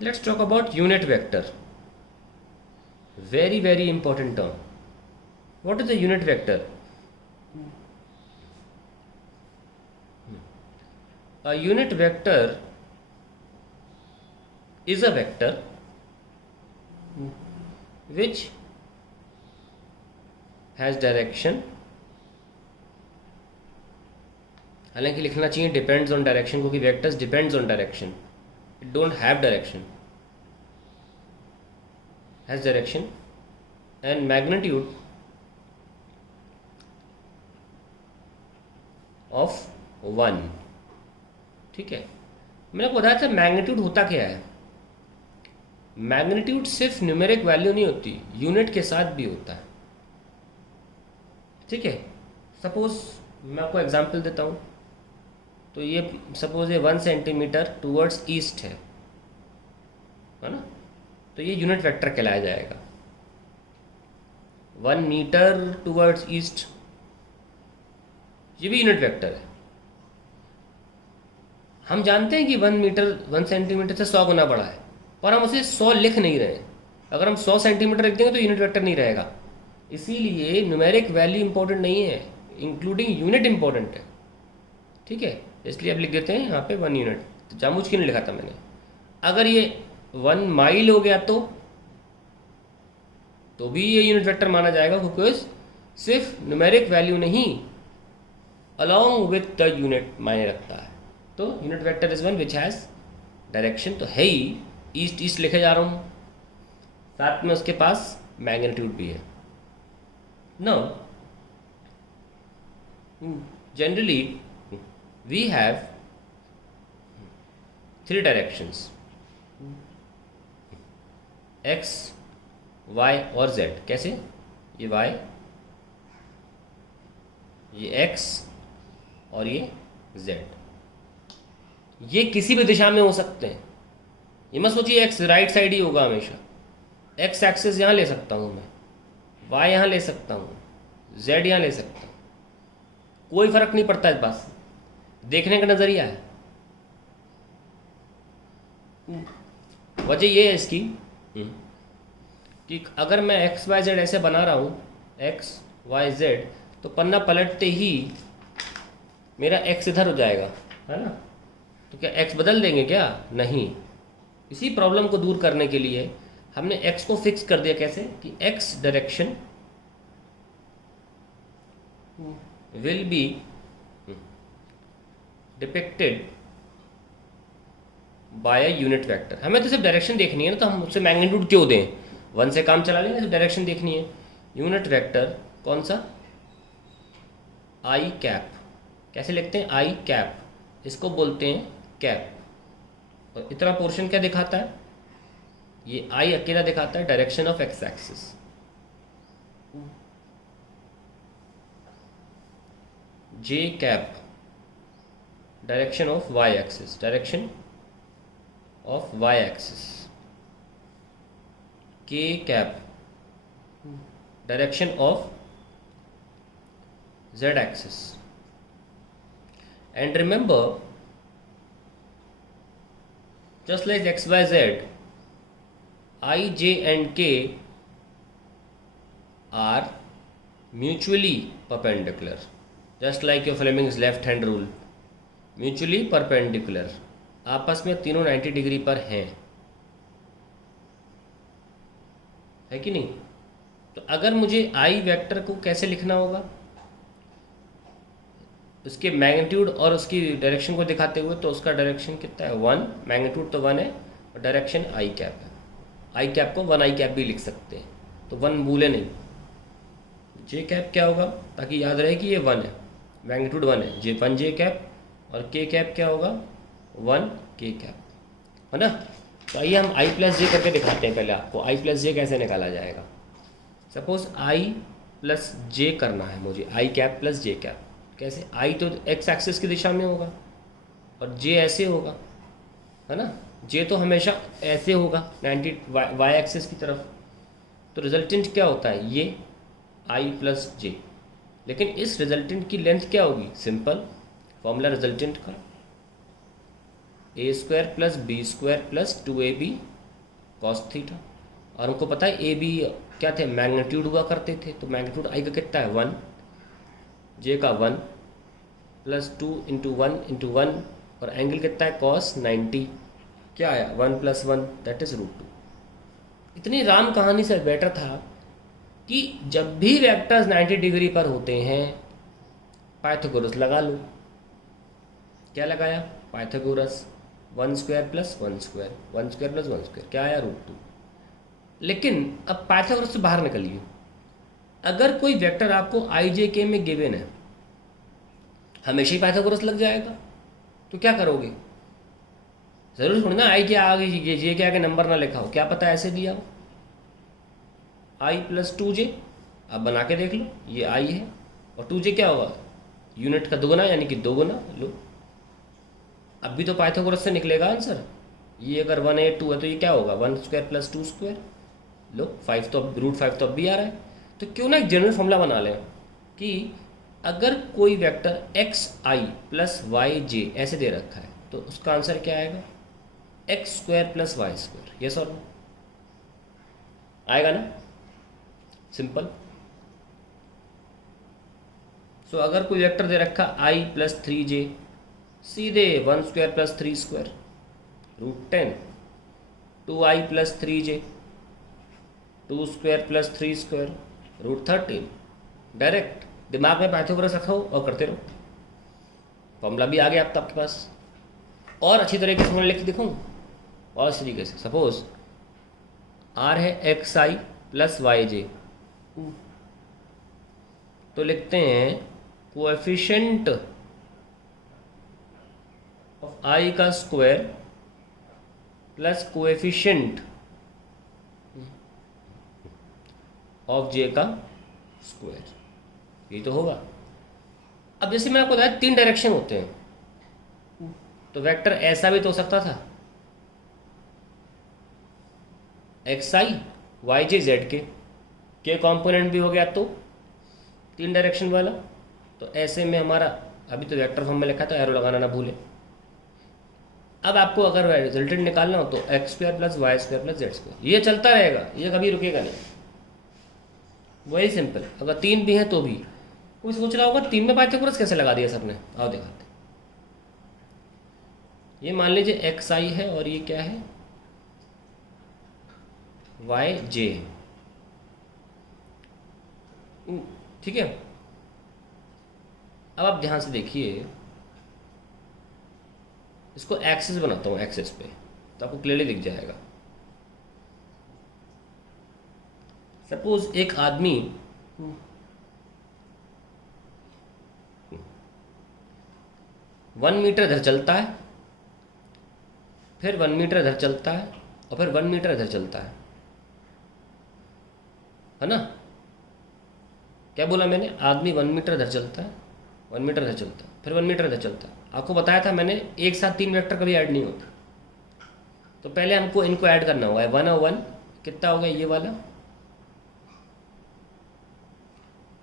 Let's talk about unit vector. Very, very important term. What is the unit vector? A unit vector is a vector which has direction. हालांकि लिखना चाहिए depends on direction, क्योंकि vectors depends on direction, it don't have direction, has direction and magnitude of 1। ठीक है, मैंने आपको बताया था मैग्नीट्यूड होता क्या है। मैग्नीट्यूड सिर्फ न्यूमेरिक वैल्यू नहीं होती, यूनिट के साथ भी होता है। ठीक है, सपोज मैं आपको एग्जांपल देता हूँ। तो ये सपोज ये 1 सेंटीमीटर टूवर्ड्स ईस्ट है ना, तो ये यूनिट वेक्टर कहलाया जाएगा। 1 मीटर टूवर्ड्स ईस्ट, ये भी यूनिट वेक्टर है। हम जानते हैं कि 1 मीटर 1 सेंटीमीटर से 100 गुना बड़ा है, पर हम उसे 100 लिख नहीं रहे हैं। अगर हम 100 सेंटीमीटर लिख देंगे तो यूनिट वेक्टर नहीं रहेगा। इसीलिए न्यूमेरिक वैल्यू इंपॉर्टेंट नहीं है, इंक्लूडिंग यूनिट इंपॉर्टेंट है। ठीक है, इसलिए अब लिख देते हैं यहाँ पे 1 यूनिट, तो जानबूझ के नहीं लिखा था मैंने। अगर ये 1 माइल हो गया तो भी ये यूनिट वेक्टर माना जाएगा, क्योंकि सिर्फ न्यूमेरिक वैल्यू नहीं, अलॉन्ग विथ द यूनिट मायने रखता है। तो unit vector is one which has direction, तो है ही ईस्ट ईस्ट लिखे जा रहा हूँ, साथ में उसके पास मैग्नीट्यूड भी है। Now generally we have 3 directions, x, y और z। कैसे? ये y, ये x और ये z। ये किसी भी दिशा में हो सकते हैं। ये मत सोचिए x राइट साइड ही होगा हमेशा। x एक्सिस यहाँ ले सकता हूँ मैं, y यहाँ ले सकता हूँ, z यहाँ ले सकता हूँ, कोई फर्क नहीं पड़ता इस बात से, देखने का नज़रिया है। वजह ये है इसकी कि अगर मैं एक्स वाई जेड ऐसे बना रहा हूँ, एक्स वाई जेड, तो पन्ना पलटते ही मेरा एक्स इधर हो जाएगा, है ना। तो क्या एक्स बदल देंगे क्या? नहीं। इसी प्रॉब्लम को दूर करने के लिए हमने एक्स को फिक्स कर दिया। कैसे? कि x direction will be depicted bye a unit vector. हमें तो सिर्फ डायरेक्शन देखनी है ना, तो हम उससे मैग्नीट्यूड क्यों दें, 1 से काम चला लेंगे, तो डायरेक्शन देखनी है। यूनिट वेक्टर कौन सा? आई कैप। कैसे लिखते हैं? आई कैप, इसको बोलते हैं कैप। और इतना पोर्शन क्या दिखाता है? ये आई अकेला दिखाता है direction of X axis. J cap direction of Y axis, direction of Y axis. K cap direction of z axis. And remember, just like x, y, z, I, j and k are mutually perpendicular, just like your Fleming's left hand rule, mutually perpendicular। आपस में तीनों 90 degree पर हैं, है कि नहीं? तो अगर मुझे आई वेक्टर को कैसे लिखना होगा, उसके मैग्नीट्यूड और उसकी डायरेक्शन को दिखाते हुए, तो उसका डायरेक्शन कितना है? 1, मैग्नीट्यूड तो 1 है और डायरेक्शन आई कैप है। आई कैप को 1 आई कैप भी लिख सकते हैं, तो 1 भूले नहीं। जे कैप क्या होगा, ताकि याद रहे कि ये 1 है, मैग्नीट्यूड 1 है, जे 1 जे कैप, और के कैप क्या होगा? 1 के कैप, है ना। तो आइए हम आई प्लस जे करके दिखाते हैं पहले आपको, आई प्लस जे कैसे निकाला जाएगा। सपोज आई प्लस जे करना है मुझे, आई कैप प्लस जे कैप। कैसे? आई तो एक्स एक्सिस की दिशा में होगा और जे ऐसे होगा, है ना। जे तो हमेशा ऐसे होगा 90 वाई एक्सिस की तरफ। तो रिजल्टेंट क्या होता है? ये आई प्लस जे। लेकिन इस रिजल्टेंट की लेंथ क्या होगी? सिंपल फॉर्मूला रिजल्टेंट का, A square plus B square plus 2ab cos theta. और हमको पता है ए बी क्या थे, मैग्नीट्यूड हुआ करते थे, तो मैग्नीट्यूड आई का कितना है 1, जे का 1 प्लस 2 इंटू 1 और एंगल कितना है कॉस 90, क्या आया 1 प्लस 1 दैट इज √2। इतनी राम कहानी से बेटर था कि जब भी वेक्टर्स 90 डिग्री पर होते हैं पाइथागोरस लगा लो। क्या लगाया, Pythagoras 1 square plus 1 square 1 square plus 1 square, क्या आया √2। लेकिन अब पाइथागोरस से बाहर निकलिए, अगर कोई वेक्टर आपको आई जे के में गिवन है, हमेशा ही पाइथागोरस लग जाएगा, तो क्या करोगे? ज़रूर थोड़ी ना आई के आगे जे के आगे नंबर ना लिखा हो, क्या पता ऐसे दिया हो आई प्लस 2j। आप बना के देख लो, ये आई है और 2j क्या होगा, यूनिट का दुगुना यानी कि 2 गुना। लो अब भी तो पाइथागोरस से निकलेगा आंसर। ये अगर 182 है तो ये क्या होगा 1 स्क्वायर प्लस 2 स्क्वायर। लो 5 तो √5 तो अब भी आ रहा है। तो क्यों ना एक जनरल फॉर्मूला बना लें कि अगर कोई vector X I plus Y J ऐसे दे रखा है तो उसका आंसर क्या आएगा, X square plus Y square. Yes और नो, आएगा ना, सिंपल। सो अगर कोई वेक्टर दे रखा आई प्लस 3j, सीधे 1 square plus 3 square √10, 2i plus 3j 2 square plus 3 square √13। Direct दिमाग में पाइथागोरस रखो और करते रहो, फॉर्मूला भी आ गया अब तो आपके पास। और अच्छी तरीके से मैं लिख के दिखाऊँ, और इस तरीके से सपोज आर है एक्स आई प्लस वाई जे, तो लिखते हैं कोएफिशिएंट ऑफ आई का स्क्वायर प्लस कोएफिशिएंट ऑफ जे का स्क्वायर, ये तो होगा। अब जैसे मैं आपको बताया 3 डायरेक्शन होते हैं, तो वेक्टर ऐसा भी तो हो सकता था, एक्स आई वाई जे जेड के कॉम्पोनेंट भी हो गया, तो 3 डायरेक्शन वाला। तो ऐसे में हमारा अभी तो वेक्टर फॉर्म में लिखा था, एरो लगाना ना भूलें। अब आपको अगर रिजल्टेंट निकालना हो तो X square plus Y square plus Z square, ये चलता रहेगा, ये कभी रुकेगा नहीं, वही सिंपल। अगर 3 भी हैं तो भी कोई सोच रहा होगा 3 में पाइथागोरस कैसे लगा दिया सबने, आओ दिखाते। ये मान लीजिए एक्स आई है और ये क्या है वाई जे है, ठीक है। अब आप ध्यान से देखिए, इसको एक्सिस बनाता हूँ, एक्सिस पे तो आपको क्लियरली दिख जाएगा। सपोज एक आदमी 1 मीटर इधर चलता है, फिर 1 मीटर इधर चलता है और फिर 1 मीटर इधर चलता है ना। क्या बोला मैंने, आदमी 1 मीटर इधर चलता है, 1 मीटर इधर चलता है, फिर 1 मीटर इधर चलता है। आपको बताया था मैंने एक साथ 3 वेक्टर कभी ऐड नहीं होता, तो पहले हमको इनको ऐड करना होगा। 1 और 1 कितना होगा, ये वाला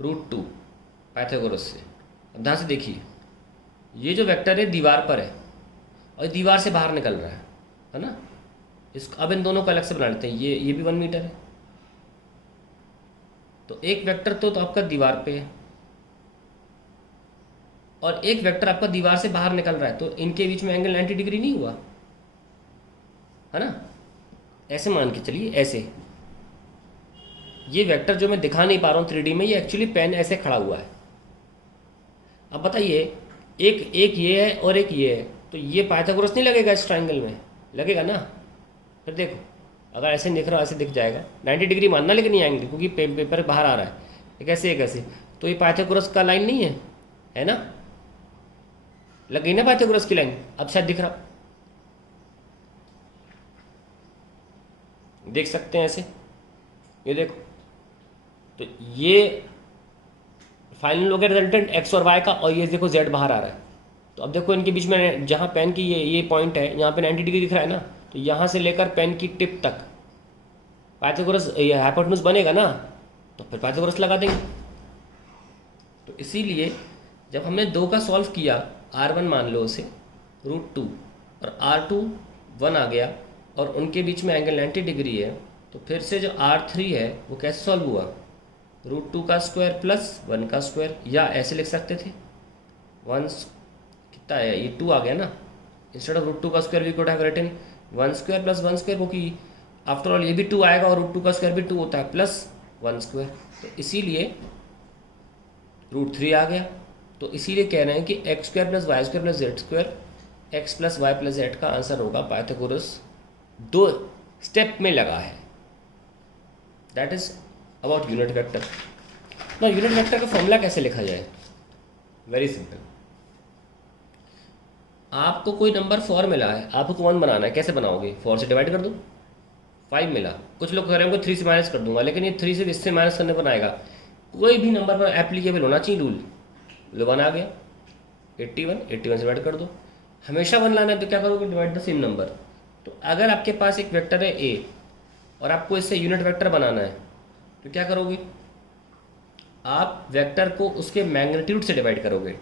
√2 पाइथागोरस से। अब ध्यान से देखिए, ये जो वेक्टर है दीवार पर है और दीवार से बाहर निकल रहा है ना। अब इन दोनों को अलग से बना लेते हैं, ये भी 1 मीटर है, तो एक वेक्टर तो आपका दीवार पे है और एक वेक्टर आपका दीवार से बाहर निकल रहा है, तो इनके बीच में एंगल 90 डिग्री नहीं हुआ है ना। ऐसे मान के चलिए, ऐसे ये वेक्टर जो मैं दिखा नहीं पा रहा हूँ 3D में, ये एक्चुअली पेन ऐसे खड़ा हुआ है। अब बताइए, एक ये है और एक ये है, तो ये पाइथागोरस नहीं लगेगा इस ट्राइंगल में, लगेगा ना। फिर देखो, अगर ऐसे दिख रहा, ऐसे दिख जाएगा 90 डिग्री मानना, लेकिन ये एंगल क्योंकि पेपर बाहर आ रहा है, एक ऐसे तो ये पाइथागोरस का लाइन नहीं है ना, लग गई ना पाइथागोरस की लाइन। अब शायद दिख रहा, देख सकते हैं ऐसे, ये देखो, तो ये फाइनल हो गया रिजल्टेंट एक्स और वाई का, और ये देखो जेड बाहर आ रहा है। तो अब देखो इनके बीच में जहाँ पेन की ये पॉइंट है, यहाँ पे 90 डिग्री दिख रहा है ना, तो यहाँ से लेकर पेन की टिप तक पाइथागोरस हाइपोटेन्यूज बनेगा ना, तो फिर पाइथागोरस लगा देंगे। तो इसीलिए जब हमने 2 का सॉल्व किया, R1 मान लो उसे √2 और R2 1 आ गया और उनके बीच में एंगल 90 डिग्री है, तो फिर से जो R3 है वो कैसे सॉल्व हुआ, √2 का स्क्वायर प्लस 1 का स्क्वायर, या ऐसे लिख सकते थे 1 कितना है ये 2 आ गया ना, इंस्टेड ऑफ √2 का square we could have written 1 square plus 1 square, क्योंकि आफ्टर ऑल ये भी 2 आएगा और √2 का स्क्वायर भी 2 होता है प्लस 1 स्क्वायर, तो इसीलिए √3 आ गया। तो इसीलिए कह रहे हैं कि x square plus Y square plus Z square X plus Y plus Z का आंसर होगा पाइथागोरस 2 स्टेप में लगा है। That is about unit vector. ना यूनिट वेक्टर का फॉर्मूला कैसे लिखा जाए, वेरी सिंपल। आपको कोई नंबर 4 मिला है, आपको 1 बनाना है, कैसे बनाओगे, 4 से डिवाइड कर दो। 5 मिला, कुछ लोग कह रहे हैं 3 से माइनस कर दूंगा, लेकिन ये 3 से इससे माइनस करने पर आएगा। कोई भी नंबर पर एप्लीकेबल होना चाहिए रूल। लो 1 आ गया, 81 से डिवाइड कर दो। हमेशा 1 लाना है तो क्या करोगे, डिवाइड द सेम नंबर। तो अगर आपके पास एक वेक्टर है ए और आपको इससे यूनिट वेक्टर बनाना है तो क्या करोगे, आप वेक्टर को उसके मैग्नीट्यूड से डिवाइड करोगे,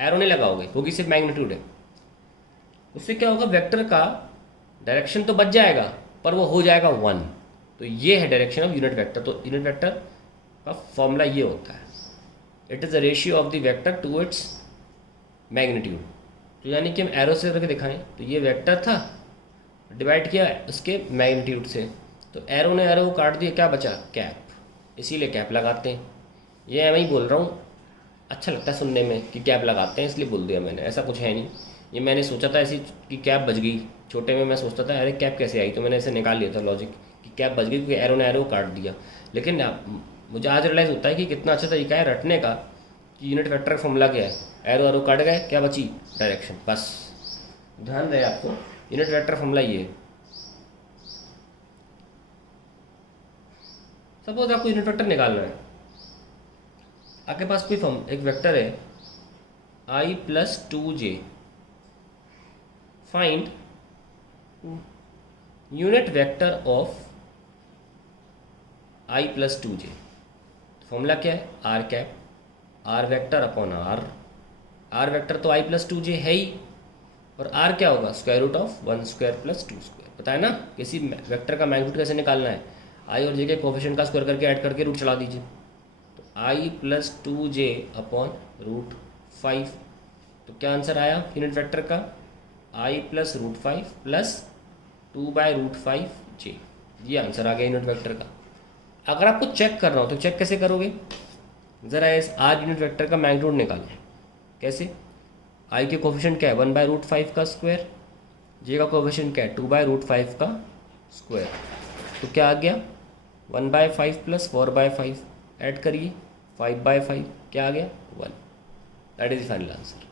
एरो नहीं लगाओगे क्योंकि सिर्फ मैग्नीट्यूड है। उससे क्या होगा, वेक्टर का डायरेक्शन तो बच जाएगा पर वो हो जाएगा 1। तो ये है डायरेक्शन ऑफ यूनिट वेक्टर। तो यूनिट वेक्टर का फॉर्मूला ये होता है, it is the ratio of the vector to its magnitude. तो यानी कि हम एरो से करके दिखाएं तो ये वेक्टर था, डिवाइड किया उसके मैग्नीट्यूड से, तो एरो ने एरो को काट दिया, क्या बचा, कैप, इसीलिए कैप लगाते हैं। ये मैं ही बोल रहा हूँ, अच्छा लगता है सुनने में कि कैप लगाते हैं इसलिए बोल दिया मैंने, ऐसा कुछ है नहीं। ये मैंने सोचा था ऐसी कि कैप बच गई, छोटे में मैं सोचता था अरे कैप कैसे आई, तो मैंने ऐसे निकाल लिया था लॉजिक कि कैप बच गई क्योंकि एरो ने एरो को काट दिया। लेकिन मुझे आज रियलाइज़ होता है कि कितना अच्छा तरीका है रटने का कि यूनिट वेक्टर का फॉर्मूला क्या है, एरो एरो कट गए, क्या बची, डायरेक्शन, बस। ध्यान रहे आपको, यूनिट वेक्टर फॉर्मूला ये है। सपोज आपको यूनिट वेक्टर निकालना है, आपके पास कोई एक वेक्टर है i plus 2j, find unit vector of i plus 2j। Formula क्या है, R cap, R vector upon R vector तो i प्लस 2j है ही, और r क्या होगा, square root of 1 square plus 2 square. पता है ना किसी वेक्टर का मैग्नीट्यूड कैसे निकालना है, i और j के कोफिशिएंट का स्क्वायर करके ऐड करके रूट चला दीजिए। तो i प्लस 2j अपॉन √5, तो क्या आंसर आया यूनिट वेक्टर का, i प्लस √5 प्लस 2/√5j, ये आंसर आ गया यूनिट वेक्टर का। अगर आपको चेक करना हो तो चेक कैसे करोगे, ज़रा इस r यूनिट वेक्टर का मैग्नीट्यूड निकालो। कैसे, i के कोफिशिएंट क्या है 1/√5 का स्क्वायर, j का कोफिशिएंट क्या है 2/√5 का स्क्वायर, तो क्या आ गया 1/5 प्लस 4/5, ऐड करिए 5/5, क्या आ गया 1। That is the final answer.